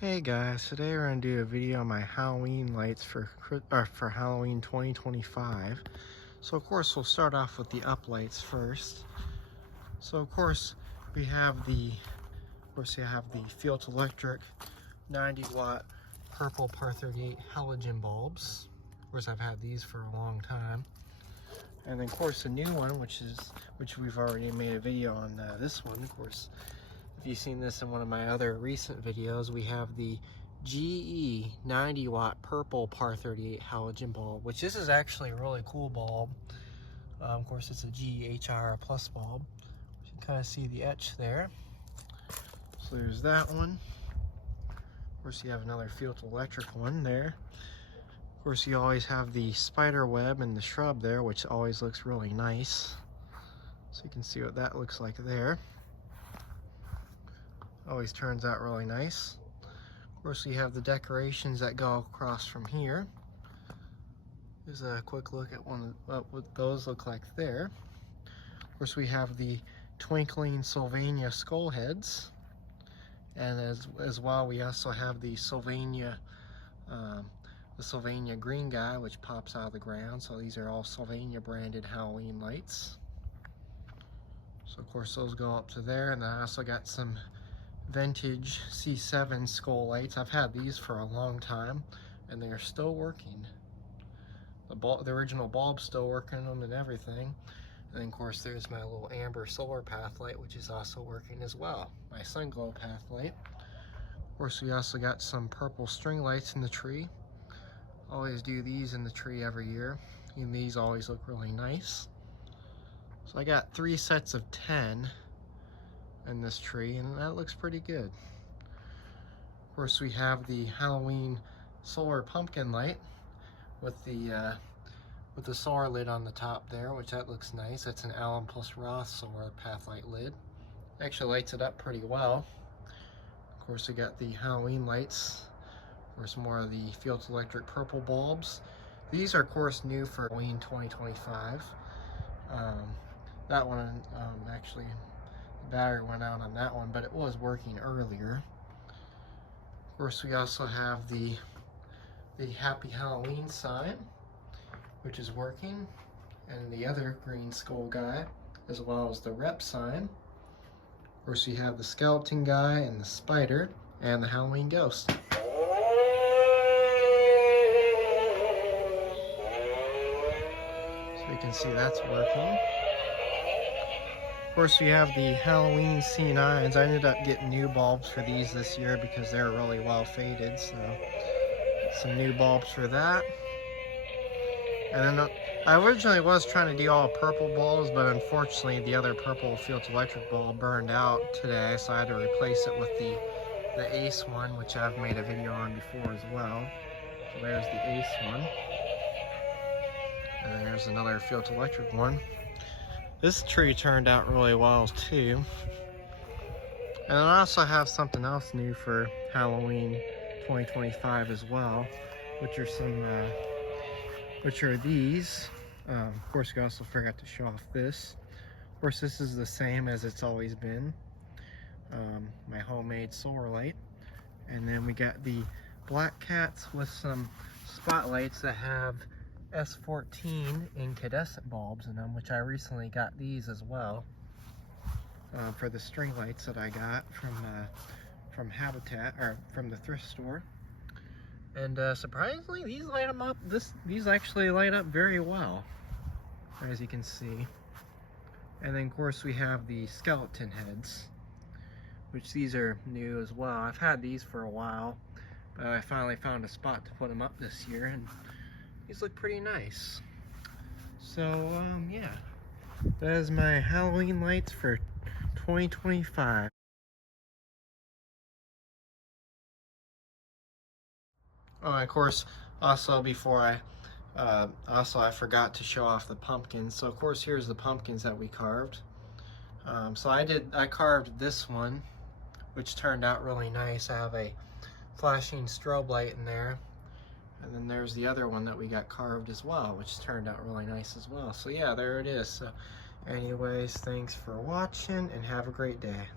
Hey guys, today we're going to do a video on my Halloween lights for Halloween 2025. So of course we'll start off with the up lights first. So of course we have the Field Electric 90-watt purple par 38 halogen bulbs. Of course I've had these for a long time. And then of course the new one, which we've already made a video on this one, of course. If you've seen this in one of my other recent videos, we have the GE 90-watt purple par 38 halogen bulb, which this is actually a really cool bulb. Of course, it's a GE HIR plus bulb. You can kind of see the etch there. So there's that one. Of course, you have another Field Electric one there. Of course, you always have the spider web and the shrub there, which always looks really nice. So you can see what that looks like there. Always turns out really nice. Of course, we have the decorations that go across from here. Here's a quick look at what those look like there. Of course, we have the twinkling Sylvania skull heads, and as well, we also have the Sylvania green guy, which pops out of the ground. So these are all Sylvania branded Halloween lights. So of course, those go up to there, and then I also got some vintage C7 skull lights. I've had these for a long time and they are still working. The original bulb's still working on them and everything. And then of course there's my little amber solar path light, which is also working as well. My sun glow path light. Of course, we also got some purple string lights in the tree. Always do these in the tree every year, and these always look really nice. So I got 3 sets of 10 in this tree, and that looks pretty good. Of course, we have the Halloween solar pumpkin light with the solar lid on the top there, which that looks nice. That's an Allen plus Roth solar path light lid. Actually lights it up pretty well. Of course, we got the Halloween lights. Of course, more of the Field Electric purple bulbs. These are of course new for Halloween 2025. That one actually, the battery went out on that one, but it was working earlier. Of course, we also have the Happy Halloween sign, which is working, and the other green skull guy, as well as the rep sign. Of course, we have the skeleton guy and the spider and the Halloween ghost. So you can see that's working. Of course, we have the Halloween C9s. I ended up getting new bulbs for these this year because they're really well faded, so some new bulbs for that. And then I originally was trying to do all purple bulbs, but unfortunately the other purple Field Electric bulb burned out today, so I had to replace it with the Ace one, which I've made a video on before as well. So there's the Ace one. And then there's another Field Electric one. This tree turned out really well too. And then I also have something else new for Halloween 2025 as well, which are these. Of course, we also forgot to show off this. Of course, this is the same as it's always been. My homemade solar light. And then we got the Black Cats with some spotlights that have S14 incandescent bulbs in them, which I recently got these as well for the string lights that I got from Habitat, or from the thrift store. And surprisingly, these light them up. These actually light up very well, as you can see. And then of course we have the skeleton heads, which these are new as well. I've had these for a while, but I finally found a spot to put them up this year, and these look pretty nice. So yeah, that is my Halloween lights for 2025. Oh, and of course, also before I forgot to show off the pumpkins. So of course, here's the pumpkins that we carved. So I carved this one, which turned out really nice. I have a flashing strobe light in there. And then there's the other one that we got carved as well, which turned out really nice as well. So yeah, there it is. So anyways, thanks for watching and have a great day.